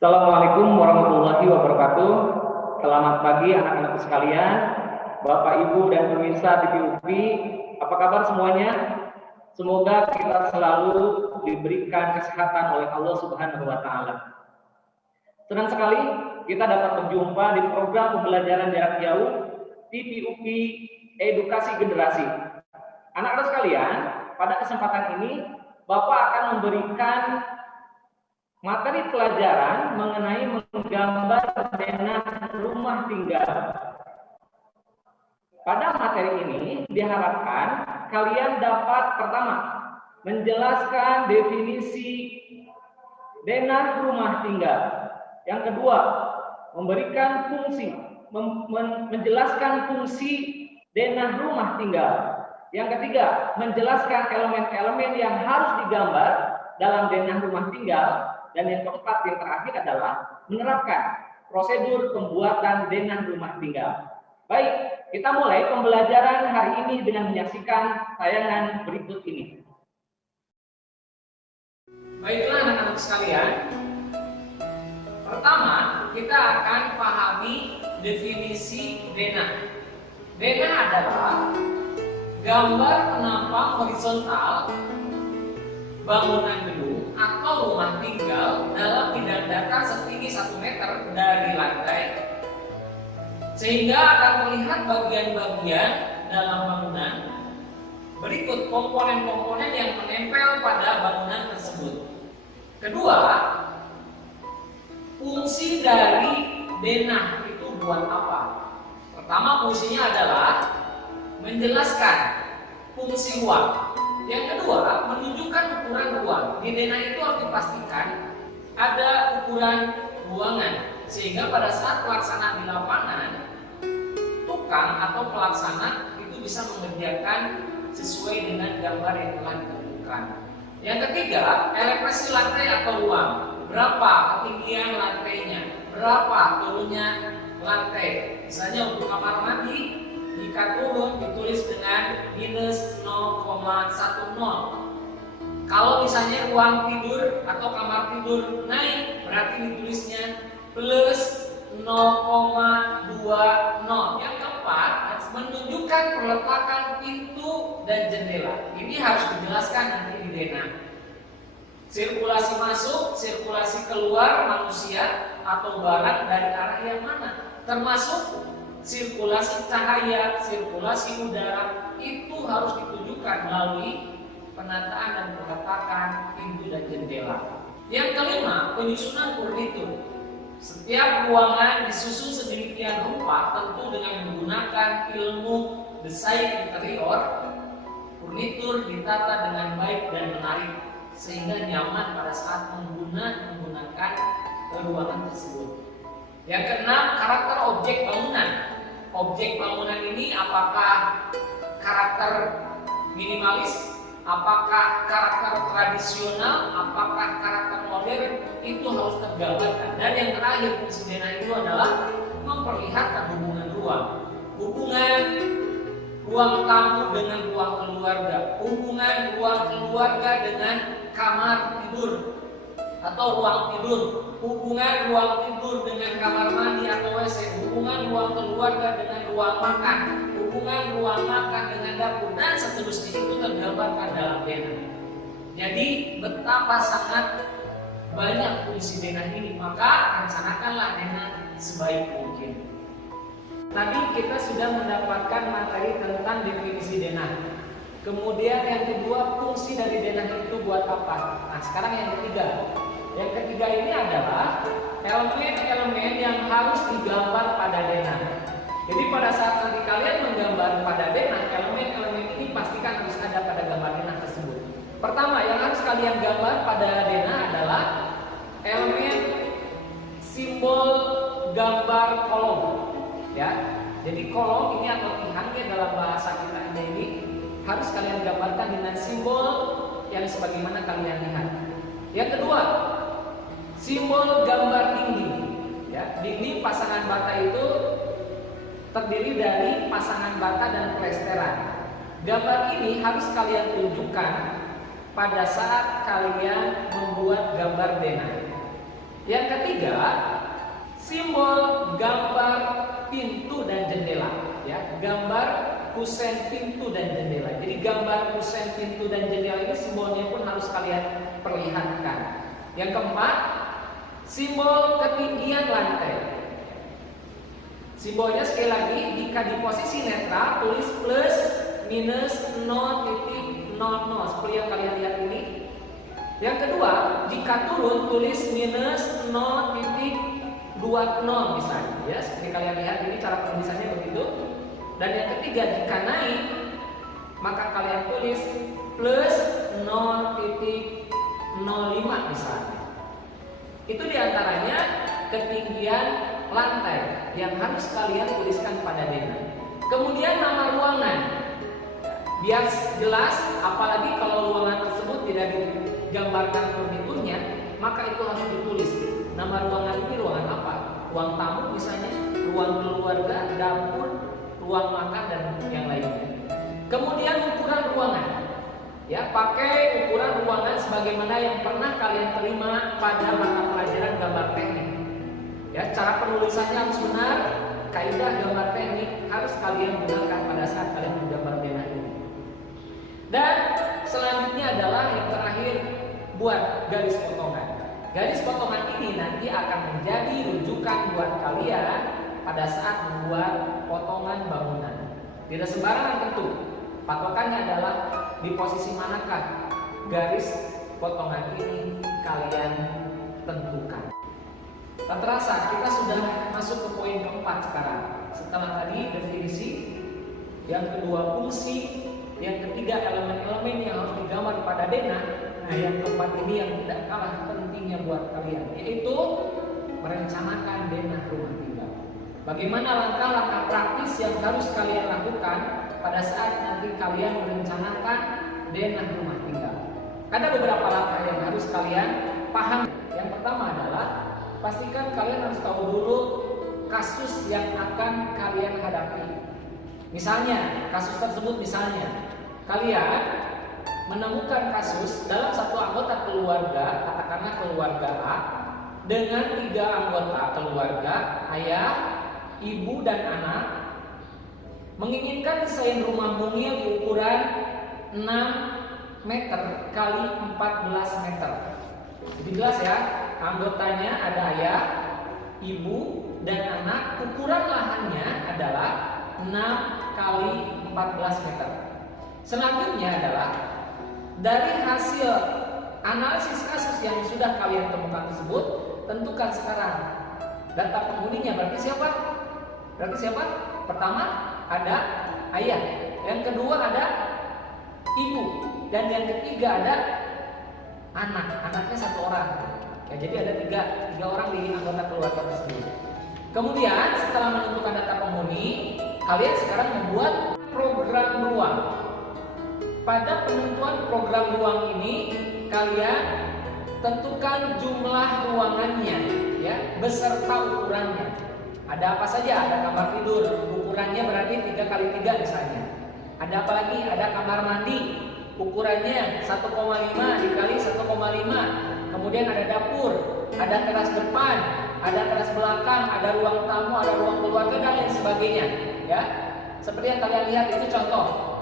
Assalamualaikum warahmatullahi wabarakatuh. Selamat pagi anak-anak sekalian, Bapak Ibu dan pemirsa TV UPI. Apa kabar semuanya? Semoga kita selalu diberikan kesehatan oleh Allah Subhanahu wa taala. Senang sekali kita dapat berjumpa di program pembelajaran jarak jauh TV UPI Edukasi Generasi. Anak-anak sekalian, pada kesempatan ini Bapak akan memberikan materi pelajaran mengenai menggambar denah rumah tinggal. Pada materi ini diharapkan kalian dapat pertama menjelaskan definisi denah rumah tinggal. Yang kedua, memberikan fungsi, menjelaskan fungsi denah rumah tinggal. Yang ketiga, menjelaskan elemen-elemen yang harus digambar dalam denah rumah tinggal. Dan yang keempat, yang terakhir adalah menerapkan prosedur pembuatan denah rumah tinggal. Baik, kita mulai pembelajaran hari ini dengan menyaksikan tayangan berikut ini. Baiklah anak-anak sekalian, pertama kita akan pahami definisi denah. Denah adalah gambar penampang horizontal bangunan gedung atau rumah tinggal dalam bidang datar setinggi 1 meter dari lantai, sehingga akan terlihat bagian-bagian dalam bangunan. Berikut komponen-komponen yang menempel pada bangunan tersebut. Kedua, fungsi dari denah itu buat apa? Pertama, fungsinya adalah menjelaskan fungsi ruang. Yang kedua, menunjukkan ukuran ruang. Di denah itu harus dipastikan ada ukuran ruangan, sehingga pada saat pelaksanaan di lapangan, tukang atau pelaksana itu bisa mengerjakan sesuai dengan gambar yang telah ditentukan. Yang ketiga, elevasi lantai atau ruang. Berapa ketinggian lantainya, berapa turunnya lantai. Misalnya untuk kamar mandi, jika turun ditulis dengan -0,10. Kalau misalnya ruang tidur atau kamar tidur naik, berarti ditulisnya +0,20. Yang keempat, menunjukkan peletakan pintu dan jendela. Ini harus dijelaskan nanti di denah. Sirkulasi masuk, sirkulasi keluar manusia atau barang dari arah yang mana, termasuk sirkulasi cahaya, sirkulasi udara, itu harus ditunjukkan melalui penataan dan peletakan pintu dan jendela. Yang kelima, penyusunan furnitur. Setiap ruangan disusun sedemikian rupa, tentu dengan menggunakan ilmu desain interior. Furnitur ditata dengan baik dan menarik, sehingga nyaman pada saat menggunakan ruangan tersebut. Yang keenam, karakter objek bangunan. Objek bangunan ini apakah karakter minimalis, apakah karakter tradisional, apakah karakter modern, itu harus tergambarkan. Dan yang terakhir, fungsi denah itu adalah memperlihatkan hubungan ruang. Hubungan ruang tamu dengan ruang keluarga, hubungan ruang keluarga dengan kamar tidur atau ruang tidur, hubungan ruang tidur dengan kamar mandi atau WC, hubungan ruang keluarga dengan ruang makan, hubungan ruang makan dengan dapur, dan seterusnya itu tergambarkan dalam denah. Jadi betapa sangat banyak fungsi denah ini, maka rencanakanlah denah sebaik mungkin. Tadi kita sudah mendapatkan materi tentang definisi denah. Kemudian yang kedua, fungsi dari denah itu buat apa? Nah, sekarang yang ketiga. Yang ketiga ini adalah elemen-elemen yang harus digambar pada denah. Jadi pada saat nanti kalian menggambar pada denah, elemen-elemen ini pastikan harus ada pada gambar denah tersebut. Pertama, yang harus kalian gambar pada denah adalah elemen simbol gambar kolom. Ya, jadi kolom ini atau tihannya dalam bahasa kita ini harus kalian gambarkan dengan simbol yang sebagaimana kalian lihat. Yang kedua, simbol gambar dinding. Ya, dinding pasangan bata itu terdiri dari pasangan bata dan plesteran. Gambar ini harus kalian tunjukkan pada saat kalian membuat gambar denah. Yang ketiga, simbol gambar pintu dan jendela, ya, gambar kusen pintu dan jendela. Jadi gambar kusen pintu dan jendela ini simbolnya pun harus kalian perlihatkan. Yang keempat, simbol ketinggian lantai. Simbolnya sekali lagi, jika di posisi netral tulis plus minus 0,00 seperti yang kalian lihat ini. Yang kedua, jika turun tulis minus 0,20 misalnya, ya, seperti kalian lihat ini cara penulisannya begitu. Dan yang ketiga, jika naik maka kalian tulis plus 0,05 misalnya. Itu diantaranya ketinggian lantai yang harus kalian tuliskan pada dena. Kemudian nama ruangan, biar jelas, apalagi kalau ruangan tersebut tidak digambarkan furniturnya, maka itu harus ditulis. Nama ruangan ini ruangan apa? Ruang tamu misalnya, ruang keluarga, dapur, ruang makan dan yang lainnya. Kemudian ukuran ruangan, ya, pakai ukuran ruangan sebagaimana yang pernah kalian terima pada mata pelajaran gambar teknik. Ya, cara penulisannya harus benar, kaidah gambar teknik harus kalian gunakan pada saat kalian menggambar denah ini. Dan selanjutnya adalah yang terakhir, buat garis potongan. Garis potongan ini nanti akan menjadi rujukan buat kalian pada saat membuat potongan bangunan. Tidak sembarangan tentu. Patokannya adalah di posisi manakah garis potongan ini kalian tentukan. Tak terasa kita sudah masuk ke poin keempat sekarang. Setelah tadi definisi, yang kedua fungsi, yang ketiga elemen-elemen yang harus digambar pada denah. Nah, yang keempat ini yang tidak kalah pentingnya buat kalian, yaitu merencanakan denah rumah tinggal. Bagaimana langkah-langkah praktis yang harus kalian lakukan pada saat nanti kalian merencanakan denah rumah tinggal. Ada beberapa langkah yang harus kalian paham. Yang pertama adalah pastikan kalian harus tahu dulu kasus yang akan kalian hadapi. Misalnya, kasus tersebut misalnya kalian menemukan kasus dalam satu anggota keluarga, katakanlah keluarga A, dengan 3 anggota keluarga, ayah, ibu, dan anak, menginginkan desain rumah mungil di ukuran 6 meter kali 14 meter. Jadi jelas ya, anggotanya ada ayah, ibu, dan anak. Ukuran lahannya adalah 6 kali 14 meter. Selanjutnya adalah dari hasil analisis kasus yang sudah kalian temukan tersebut, tentukan sekarang data penghuninya. Berarti siapa? Pertama ada ayah, yang kedua ada ibu, dan yang ketiga ada anaknya 1 orang. Ya, jadi ada tiga orang di anggota keluarga tersebut. Kemudian setelah menentukan data penghuni, kalian sekarang membuat program ruang. Pada penentuan program ruang ini, kalian tentukan jumlah ruangannya, ya, beserta ukurannya. Ada apa saja? Ada kamar tidur, ukurannya berarti 3 kali 3 misalnya. Ada apa lagi? Ada kamar mandi, ukurannya 1,5 dikali 1,5. Kemudian ada dapur, ada teras depan, ada teras belakang, ada ruang tamu, ada ruang keluarga, dan lain sebagainya. Ya, seperti yang kalian lihat itu contoh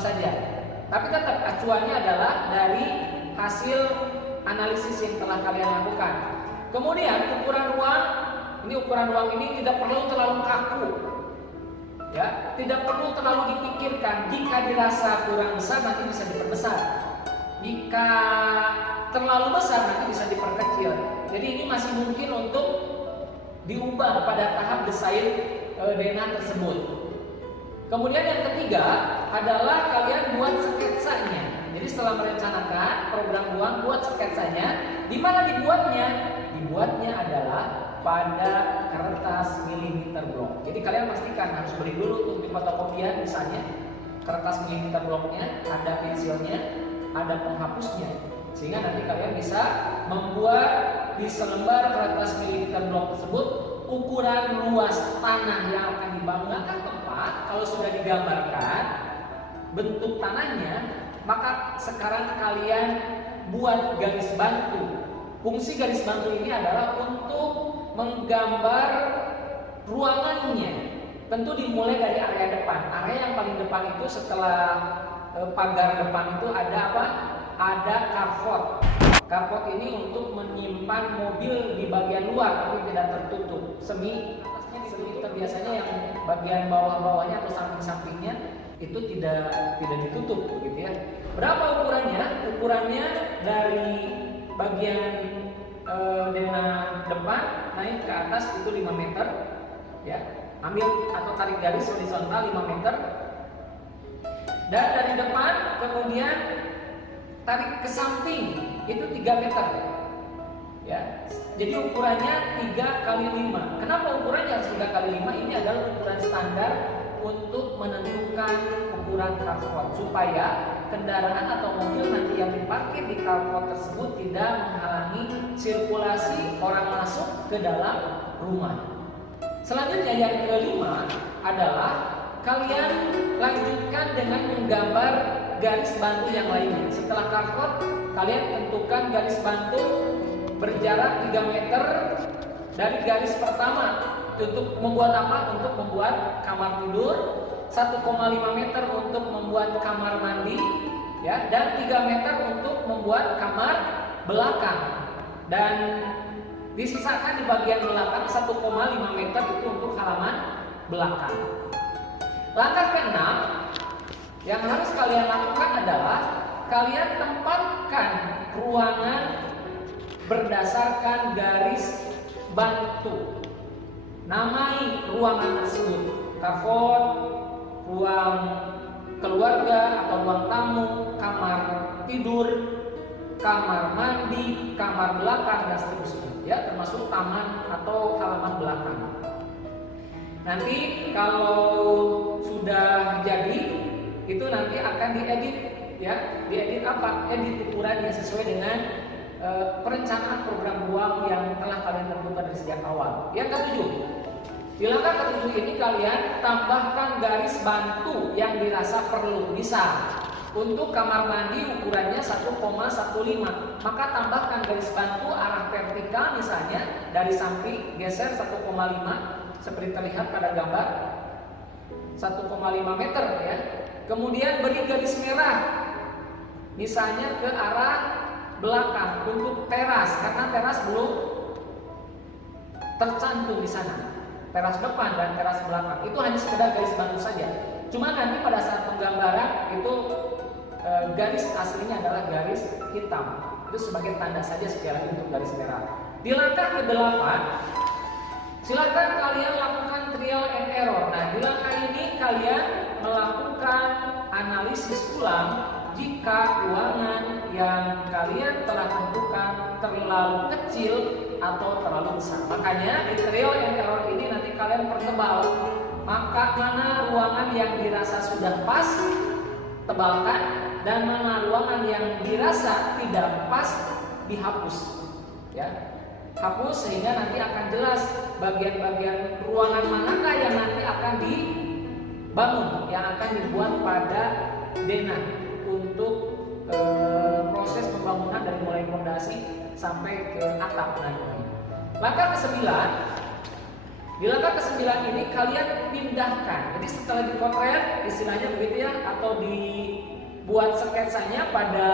saja. Tapi tetap acuannya adalah dari hasil analisis yang telah kalian lakukan. Kemudian ukuran ruang ini tidak perlu terlalu kaku. Ya, tidak perlu terlalu dipikirkan. Jika dirasa kurang besar nanti bisa diperbesar. Jika terlalu besar nanti bisa diperkecil. Jadi ini masih mungkin untuk diubah pada tahap desain denah tersebut. Kemudian yang ketiga adalah kalian buat sketsanya. Jadi setelah merencanakan program ruang, buat sketsanya. Di mana dibuatnya? Dibuatnya adalah pada kertas milimeter blok. Jadi kalian pastikan harus beli dulu untuk di fotokopian misalnya kertas milimeter bloknya, ada pensilnya, ada penghapusnya, sehingga nanti kalian bisa membuat di selembar kertas milimeter blok tersebut ukuran luas tanah yang akan dibangunkan tempat. Kalau sudah digambarkan bentuk tanahnya, maka sekarang kalian buat garis bantu Fungsi garis bantu ini adalah untuk menggambar ruangannya. Tentu dimulai dari area depan. Area yang paling depan itu setelah pagar depan itu ada apa? Ada carport. Carport ini untuk menyimpan mobil di bagian luar tapi tidak tertutup. Semi biasanya yang bagian bawah-bawahnya atau samping-sampingnya itu tidak ditutup gitu ya. Berapa ukurannya? Ukurannya dari bagian denah depan naik ke atas itu 5 meter ya. Ambil atau tarik garis horizontal 5 meter. Dan dari depan kemudian tarik ke samping itu 3 meter. Ya. Jadi ukurannya 3 kali 5. Kenapa ukurannya harus 3 kali 5? Ini adalah ukuran standar untuk menentukan ukuran carport supaya kendaraan atau mobil nanti yang diparkir di carport tersebut tidak menghalangi sirkulasi orang masuk ke dalam rumah. Selanjutnya yang kelima adalah kalian lanjutkan dengan menggambar garis bantu yang lainnya. Setelah carport, kalian tentukan garis bantu berjarak 3 meter dari garis pertama. Untuk membuat apa? Untuk membuat kamar tidur. 1,5 meter untuk membuat kamar mandi, ya, dan 3 meter untuk membuat kamar belakang. Dan disisakan di bagian belakang 1,5 meter itu untuk halaman belakang. Langkah ke-6 yang harus kalian lakukan adalah kalian tempatkan ruangan berdasarkan garis bantu. Namai ruangan tersebut, carport, ruang keluarga atau ruang tamu, kamar tidur, kamar mandi, kamar belakang, dan seterusnya, ya, termasuk taman atau halaman belakang. Nanti kalau sudah jadi, itu nanti akan diedit, ya, diedit apa? Edit ukurannya sesuai dengan perencanaan program ruang yang telah kalian tentukan dari sejak awal. Yang ke-7, di langkah ke-7 ini kalian tambahkan garis bantu yang dirasa perlu. Bisa untuk kamar mandi ukurannya 1,15, maka tambahkan garis bantu arah vertikal misalnya dari samping geser 1,5 seperti terlihat pada gambar 1,5 meter ya. Kemudian beri garis merah misalnya ke arah belakang untuk teras, karena teras belum tercantum di sana. Teras depan dan teras belakang itu hanya sekedar garis bantu saja. Cuma nanti pada saat penggambaran itu garis aslinya adalah garis hitam. Itu sebagai tanda saja sekali lagi untuk garis merah. Di langkah ke-8, silakan kalian lakukan trial and error. Nah, di langkah ini kalian melakukan analisis ulang jika ruangan yang kalian telah tentukan terlalu kecil atau terlalu besar. Makanya di trial and error ini nanti kalian pertebal. Maka mana ruangan yang dirasa sudah pas, tebalkan, dan mana ruangan yang dirasa tidak pas, dihapus. Ya, hapus sehingga nanti akan jelas bagian-bagian ruangan manakah yang nanti akan dibangun, yang akan dibuat pada denah untuk proses pembangunan dari mulai fondasi sampai ke atap nanti. Langkah ke-9, di langkah ke-9 ini kalian pindahkan. Jadi setelah dipotret istilahnya begitu ya, atau dibuat sketsanya pada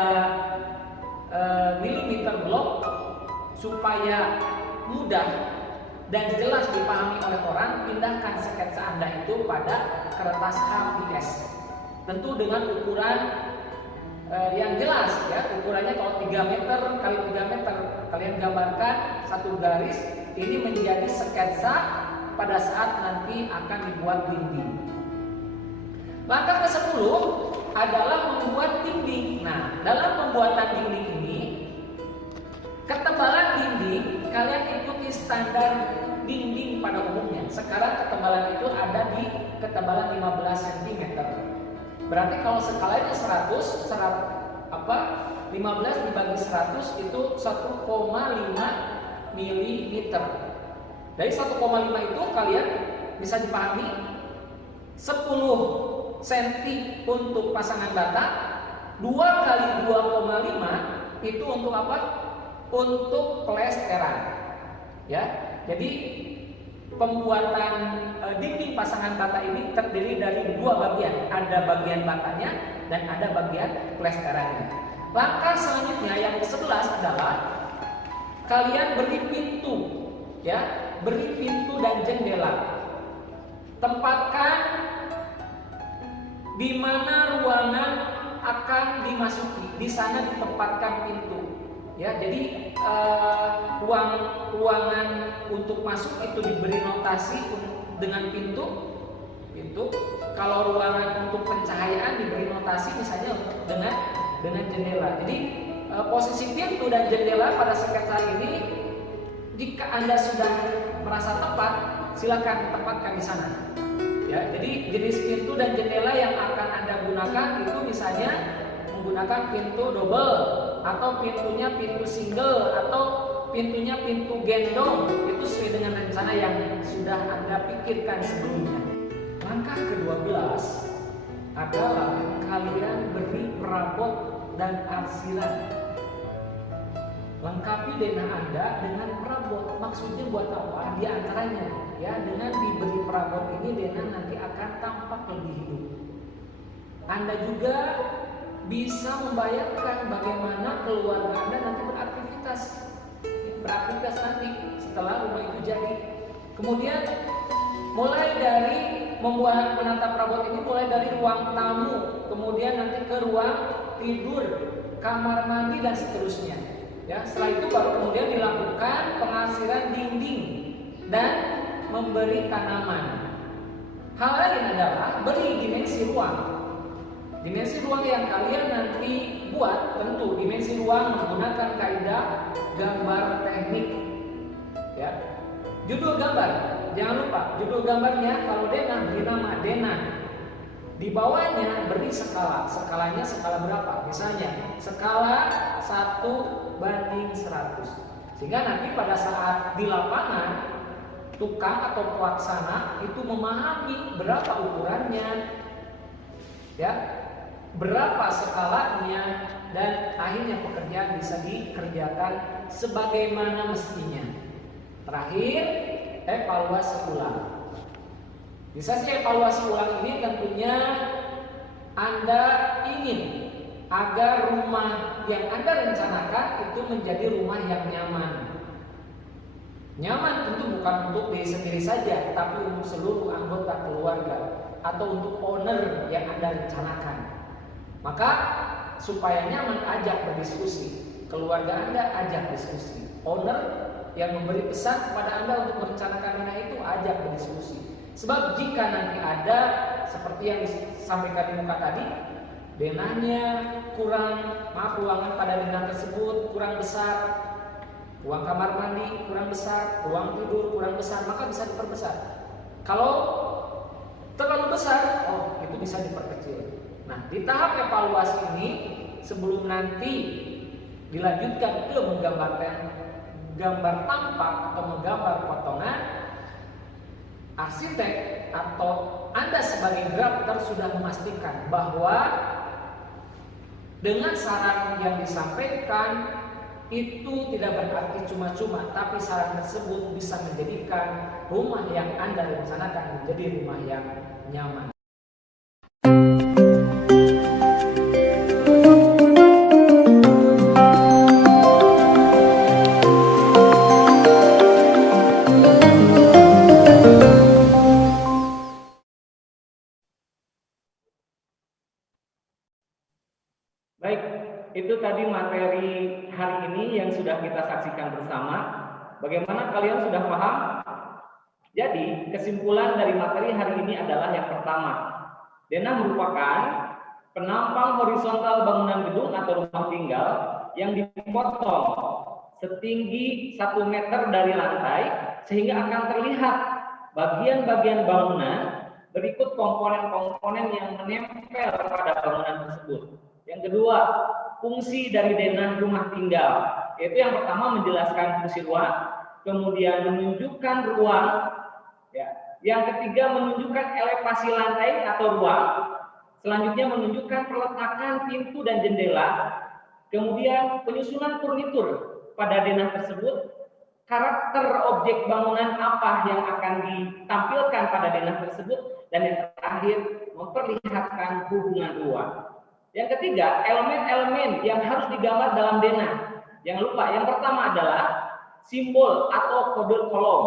milimeter blok supaya mudah dan jelas dipahami oleh orang, pindahkan sketsa Anda itu pada kertas HPS. Tentu dengan ukuran yang jelas ya, ukurannya kalau 3 meter kali 3 meter kalian gambarkan satu garis, ini menjadi sketsa pada saat nanti akan dibuat dinding. Langkah ke-10 adalah membuat dinding. Nah, dalam pembuatan dinding ini, ketebalan dinding kalian ikuti standar dinding pada umumnya. Sekarang ketebalan itu ada di ketebalan 15 cm. Berarti kalau skalanya 100, 15 dibagi 100 itu 1,5 mm. Dari 1,5 itu kalian bisa dipahami 10 cm untuk pasangan bata, 2 kali 2,5 itu untuk apa? untuk plesteran. Ya, jadi pembuatan dinding pasangan bata ini terdiri dari dua bagian, ada bagian batanya dan ada bagian plesterannya. Langkah selanjutnya yang ke-11 adalah kalian beri pintu, ya, beri pintu dan jendela. Tempatkan di mana ruangan akan dimasuki, di sana ditempatkan pintu. Ya, jadi ruangan untuk masuk itu diberi notasi dengan pintu. Kalau ruangan untuk pencahayaan diberi notasi misalnya dengan jendela. Jadi posisi pintu dan jendela pada sketsa ini, jika Anda sudah merasa tepat, silakan tempatkan di sana. Ya, jadi jenis pintu dan jendela yang akan Anda gunakan itu misalnya menggunakan pintu double, atau pintunya pintu single, atau pintunya pintu gendong. Itu sesuai dengan rencana yang sudah Anda pikirkan sebelumnya. Langkah ke-12 adalah kalian beri perabot dan arsiran. Lengkapi denah Anda dengan perabot. Maksudnya buat apa? Di antaranya, ya, dengan diberi perabot ini denah nanti akan tampak lebih hidup. Anda juga bisa membayangkan bagaimana keluarga Anda nanti beraktivitas nanti setelah rumah itu jadi. Kemudian mulai dari menata perabot ini, mulai dari ruang tamu, kemudian nanti ke ruang tidur, kamar mandi dan seterusnya. Ya, setelah itu baru kemudian dilakukan pengarsiran dinding dan memberi tanaman. Hal lain adalah beri dimensi ruang. Dimensi ruang yang kalian nanti buat, tentu dimensi ruang menggunakan kaidah gambar teknik. Ya. Judul gambar, jangan lupa judul gambarnya kalau denah beri nama denah. Di bawahnya beri skala. Skalanya skala berapa? Misalnya skala 1:100. Sehingga nanti pada saat di lapangan tukang atau pelaksana itu memahami berapa ukurannya, ya, berapa skalanya, dan akhirnya pekerjaan bisa dikerjakan sebagaimana mestinya. Terakhir, evaluasi ulang. Bisa sih evaluasi ulang ini tentunya Anda ingin agar rumah yang Anda rencanakan itu menjadi rumah yang nyaman. Nyaman tentu bukan untuk diri sendiri saja, tapi untuk seluruh anggota keluarga atau untuk owner yang Anda rencanakan. Maka supaya nyaman, ajak berdiskusi. Keluarga Anda ajak diskusi. Owner yang memberi pesan kepada Anda untuk merencanakan denah itu ajak berdiskusi. Sebab jika nanti ada seperti yang disampaikan di muka tadi, denahnya kurang, ruangan pada denah tersebut kurang besar, ruang kamar mandi kurang besar, ruang tidur kurang besar, maka bisa diperbesar. Kalau terlalu besar, itu bisa diperkecil. Nah, di tahap evaluasi ini, sebelum nanti dilanjutkan ke menggambarkan gambar tampak atau menggambar potongan, arsitek atau Anda sebagai drafter sudah memastikan bahwa dengan saran yang disampaikan itu tidak berarti cuma-cuma, tapi saran tersebut bisa menjadikan rumah yang Anda rencanakan menjadi rumah yang nyaman. Baik, itu tadi materi hari ini yang sudah kita saksikan bersama. Bagaimana kalian sudah paham? Jadi, kesimpulan dari materi hari ini adalah yang pertama, denah merupakan penampang horizontal bangunan gedung atau rumah tinggal yang dipotong setinggi 1 meter dari lantai sehingga akan terlihat bagian-bagian bangunan berikut komponen-komponen yang menempel pada bangunan tersebut. Yang kedua, fungsi dari denah rumah tinggal, yaitu yang pertama menjelaskan fungsi ruang, kemudian menunjukkan ruang, ya. Yang ketiga menunjukkan elevasi lantai atau ruang, selanjutnya menunjukkan peletakan pintu dan jendela, kemudian penyusunan furnitur, pada denah tersebut, karakter objek bangunan apa yang akan ditampilkan pada denah tersebut, dan yang terakhir memperlihatkan hubungan ruang. Yang ketiga, elemen-elemen yang harus digambar dalam denah. Jangan lupa, yang pertama adalah simbol atau kode kolom.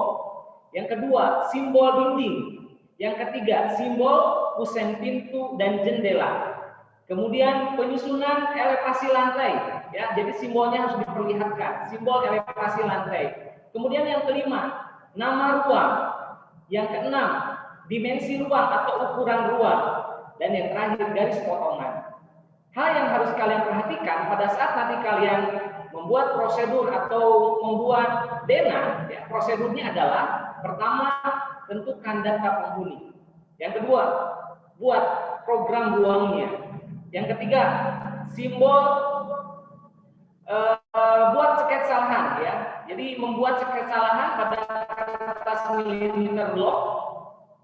Yang kedua, simbol dinding. Yang ketiga, simbol kusen pintu dan jendela. Kemudian penyusunan elevasi lantai, ya. Jadi simbolnya harus diperlihatkan, simbol elevasi lantai. Kemudian yang kelima, nama ruang. Yang keenam, dimensi ruang atau ukuran ruang. Dan yang terakhir, garis potongan. Hal yang harus kalian perhatikan pada saat nanti kalian membuat prosedur atau membuat denah, ya, prosedurnya adalah pertama, tentukan data penghuni. Yang kedua, buat program ruangnya. Yang ketiga, simbol buat sketsa lahan, ya. Jadi membuat sketsa lahan pada kertas milimeter blok,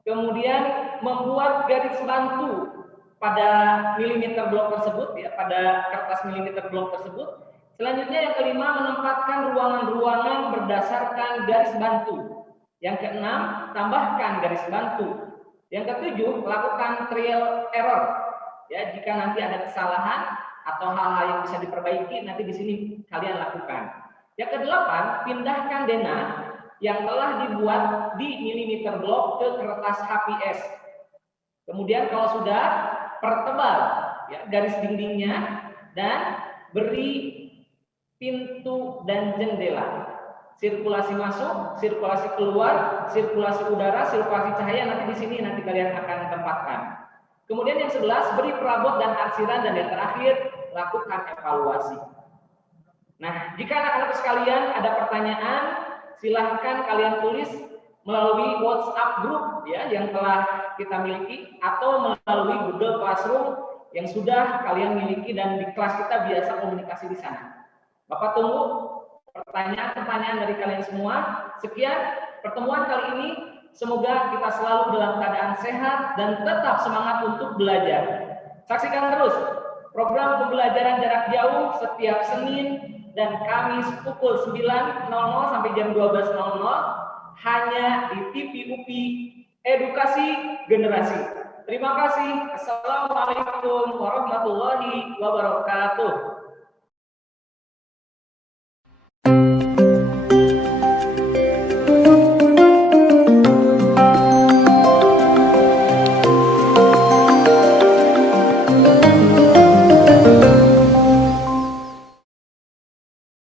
kemudian membuat garis bantu pada milimeter blok tersebut, ya, pada kertas milimeter blok tersebut. Selanjutnya yang kelima, menempatkan ruangan-ruangan berdasarkan garis bantu. Yang keenam, tambahkan garis bantu. Yang ketujuh, lakukan trial error. Ya, jika nanti ada kesalahan atau hal-hal yang bisa diperbaiki, nanti di sini kalian lakukan. Yang kedelapan, pindahkan denah yang telah dibuat di milimeter blok ke kertas HPS. Kemudian kalau sudah, pertebal, ya, garis dindingnya dan beri pintu dan jendela. Sirkulasi masuk, sirkulasi keluar, sirkulasi udara, sirkulasi cahaya, nanti di sini nanti kalian akan tempatkan. Kemudian yang 11, beri perabot dan arsiran, dan yang terakhir, lakukan evaluasi. Nah, jika anak-anak sekalian ada pertanyaan, silahkan kalian tulis melalui WhatsApp group, ya, yang telah kita miliki, atau melalui Google Classroom yang sudah kalian miliki dan di kelas kita biasa komunikasi di sana. Bapak tunggu pertanyaan-pertanyaan dari kalian semua. Sekian pertemuan kali ini. Semoga kita selalu dalam keadaan sehat dan tetap semangat untuk belajar. Saksikan terus program pembelajaran jarak jauh setiap Senin dan Kamis pukul 9.00 sampai jam 12.00 hanya di TV UPI Edukasi Generasi. Terima kasih. Assalamualaikum warahmatullahi wabarakatuh.